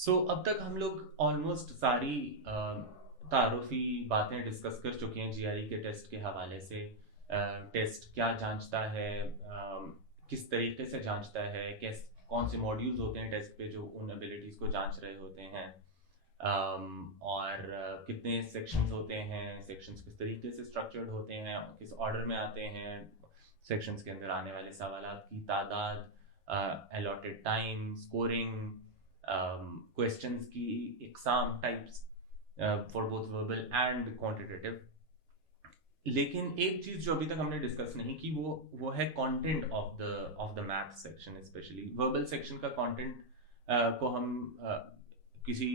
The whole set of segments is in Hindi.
अब तक हम लोग ऑलमोस्ट सारी तारुफी बातें डिस्कस कर चुके हैं जीआरई के टेस्ट के हवाले से। टेस्ट क्या जांचता है, किस तरीके से जांचता है, कैस कौन से मॉड्यूल्स होते हैं टेस्ट पे जो उन एबिलिटीज़ को जांच रहे होते हैं। और कितने सेक्शंस होते हैं, सेक्शंस किस तरीके से स्ट्रक्चर्ड होते हैं, किस ऑर्डर में आते हैं, सेक्शंस के अंदर आने वाले सवालात की तादाद, अलॉटेड टाइम, स्कोरिंग, क्वेश्चंस की exam types for both verbal and quantitative. लेकिन एक चीज जो अभी तक हमने डिस्कस नहीं की वो है content of the math section. Specially verbal section का कंटेंट को हम किसी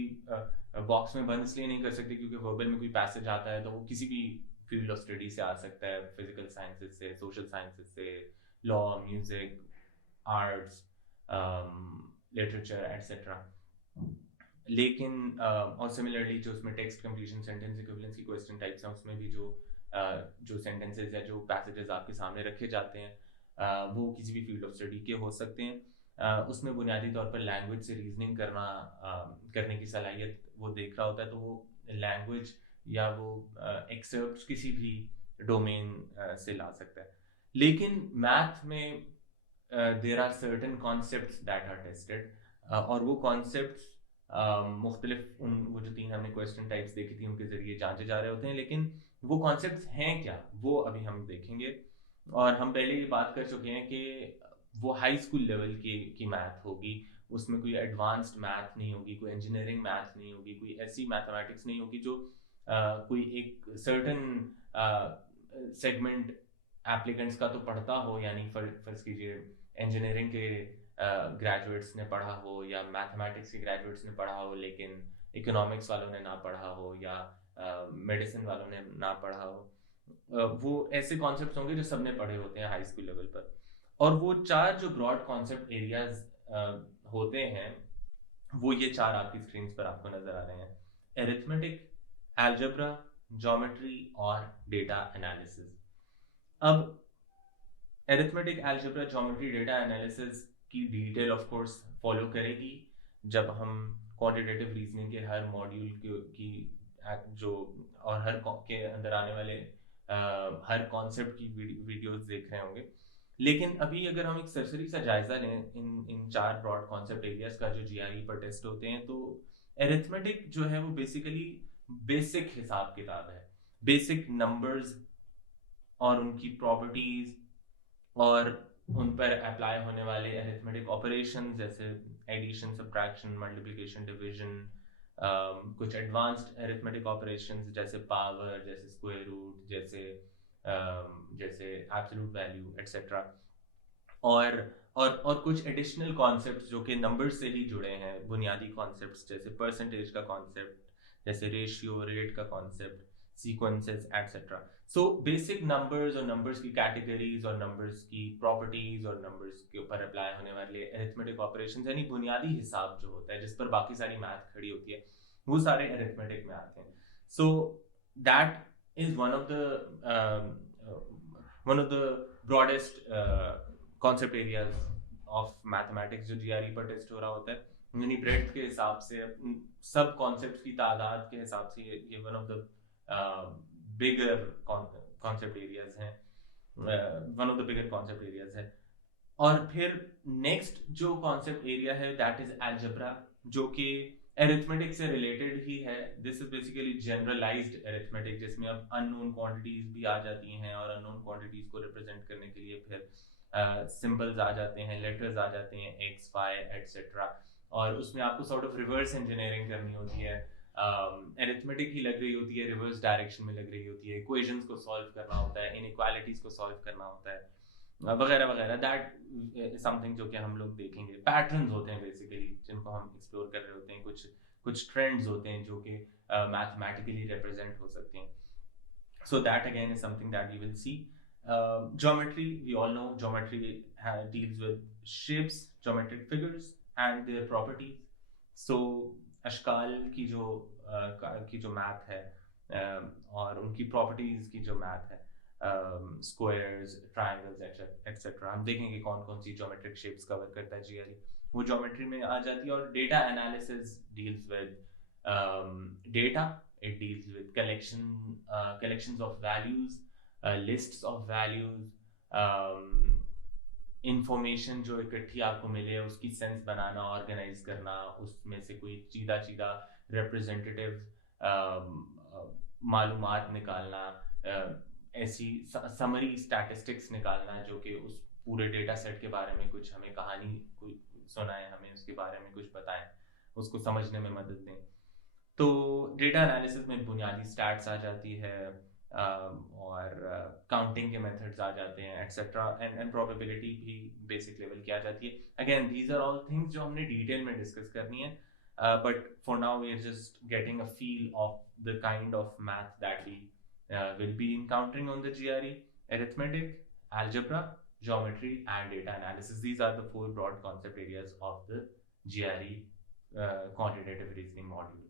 बॉक्स में बंद इसलिए नहीं कर सकते क्योंकि वर्बल में कोई पैसेज आता है तो वो किसी भी फील्ड ऑफ स्टडी से आ सकता है, फिजिकल साइंसेज से, सोशल साइंसेज से, law, music, arts, literature etcetera. लेकिन और सिमिलरली जो उसमें टेक्स्ट कंप्लीशन, सेंटेंस इक्विवेलेंस की क्वेश्चन टाइप्स हैं, उसमें भी जो सेंटेंसेस या जो पैसेजेस आपके सामने रखे जाते हैं वो किसी भी फील्ड ऑफ स्टडी के हो सकते हैं। उसमें बुनियादी तौर पर लैंग्वेज से रीजनिंग करने की सलाहियत वो देख रहा होता है, तो वो लैंग्वेज या वो एक्सर्प्ट किसी भी डोमेन से ला सकता है। लेकिन मैथ में there are certain concepts that are tested, और वो कॉन्सेप्ट्स मुख्तलिफ वो जो तीन हमने क्वेश्चन टाइप्स देखी थी उनके जरिए जांचे जा रहे होते हैं। लेकिन वो कॉन्सेप्ट्स हैं क्या, वो अभी हम देखेंगे। और हम पहले ये बात कर चुके हैं कि वो हाई स्कूल लेवल की मैथ होगी, उसमें कोई एडवांस्ड मैथ नहीं होगी, कोई इंजीनियरिंग मैथ नहीं होगी, कोई ऐसी मैथमेटिक्स नहीं होगी जो कोई एक सर्टन सेगमेंट एप्लीकेंट्स का तो पढ़ता हो, यानी फर्ज कीजिए इंजीनियरिंग के ग्रेजुएट्स ने पढ़ा हो या मैथमेटिक्स के ग्रेजुएट्स ने पढ़ा हो लेकिन इकोनॉमिक्स वालों ने ना पढ़ा हो या मेडिसिन वालों ने ना पढ़ा हो। वो ऐसे कॉन्सेप्ट्स होंगे जो सबने पढ़े होते हैं हाई स्कूल लेवल पर। और वो चार जो ब्रॉड कॉन्सेप्ट एरियाज होते हैं वो ये चार आपकी स्क्रीन पर आपको नजर आ रहे हैं: एरिथमेटिक, एल्जेब्रा, ज्योमेट्री और डेटा एनालिसिस। अब arithmetic, algebra, geometry, data analysis की डिटेल ऑफ कोर्स फॉलो करेगी जब हम क्वांटिटेटिव रीजनिंग के हर मॉड्यूल की जो और हर के अंदर आने वाले हर कॉन्सेप्ट की वीडियोस देख रहे होंगे। लेकिन अभी अगर हम एक सरसरी सा जायजा लें इन चार ब्रॉड कॉन्सेप्ट एरियाज का जो जीआरई पर टेस्ट होते हैं, तो एरिथमेटिक जो है वो बेसिकली बेसिक हिसाब किताब है, बेसिक नंबर्स और उनकी प्रॉपर्टीज और उन पर अप्लाई होने वाले अरिथमेटिक ऑपरेशन जैसे एडिशन, सब्ट्रैक्शन, मल्टीप्लिकेशन, डिवीजन, कुछ एडवांस्ड अरिथमेटिक ऑपरेशंस जैसे पावर, जैसे स्क्वायर रूट, जैसे एब्सोल्यूट वैल्यू एटसेट्रा। और कुछ एडिशनल कॉन्सेप्ट्स जो कि नंबर्स से ही जुड़े हैं, बुनियादी कॉन्सेप्ट्स जैसे परसेंटेज का कॉन्सेप्ट, जैसे रेशियो, रेट का concept, sequences etcetera. So basic numbers और नंबर्स की कैटेगरीज और नंबर्स की प्रॉपर्टीज और नंबर्स के ऊपर अप्लाई होने वाले अरिथमेटिक ऑपरेशंस, यानी बुनियादी हिसाब जो होता है जिस पर बाकी सारी मैथ खड़ी होती है, वो सारे अरिथमेटिक में आते हैं। So that is one of the broadest concept areas of mathematics जो जीआरई पर टेस्ट हो रहा होता है। यानी ब्रेड्थ के हिसाब से, सब कॉन्सेप्ट्स की तादाद के हिसाब से ये one of the bigger concept areas हैं, one of the bigger concept areas है। और फिर नेक्स्ट जो कॉन्सेप्ट एरिया है दैट इज अलजेब्रा, जो कि अरिथमेटिक से रिलेटेड ही है। This is basically generalised arithmetic जिसमें अब अननोन क्वांटिटीज भी आ जाती हैं और अननोन क्वांटिटीज को रिप्रेजेंट करने के लिए फिर सिंबल्स आ जाते हैं, लेटर्स आ जाते हैं, एक्स, वाई एटसेट्रा। और उसमें आपको सॉर्ट ऑफ रिवर्स इंजीनियरिंग करनी होती है, अरिथमेटिक ही लग रही होती है, रिवर्स डायरेक्शन में लग रही होती है, इक्वेशंस को सॉल्व करना होता है, इनइक्वालिटीज को सॉल्व करना होता है, वगैरह वगैरह। दैट समथिंग जो कि हम लोग देखेंगे। पैटर्न्स होते हैं बेसिकली जिनको हम एक्सप्लोर कर रहे होते हैं, कुछ ट्रेंड्स होते हैं जो कि मैथमेटिकली रिप्रेजेंट हो सकते हैं। So that again is something that we will see. Geometry, we all know geometry deals with shapes, geometric figures and their properties. So अशकाल की जो मैथ है और उनकी प्रॉपर्टीज की जो मैथ है, स्क्वायर्स, ट्रायंगल्स एक्सेट्रा। हम देखेंगे कौन कौन सी ज्योमेट्रिक शेप्स कवर करता है जीआरई, वो ज्योमेट्री में आ जाती है। और data analysis deals with data, it deals with collections of values, lists of values, information जो इकट्ठी आपको मिले उसकी सेंस बनाना, ऑर्गेनाइज करना, उसमें से कोई सीधा सीधा रिप्रेजेंटेटिव मालूमात निकालना, ऐसी समरी स्टैटिस्टिक्स निकालना जो कि उस पूरे डेटा सेट के बारे में कुछ हमें कहानी कोई सुनाए, हमें उसके बारे में कुछ बताएं, उसको समझने में मदद दें। तो डेटा एनालिसिस में बुनियादी स्टैट्स आ जाती है, और काउंटिंग के मेथड्स आ जाते हैं एक्सेट्रा, एंड प्रोबेबिलिटी भी बेसिक लेवल की आ जाती है। Again these are all things जो हमने डिटेल में डिस्कस करनी है, but for now we are just getting a feel of the kind of math that we will be encountering on the GRE: arithmetic, algebra, geometry, and data analysis. These are the four broad concept areas of the GRE quantitative reasoning module.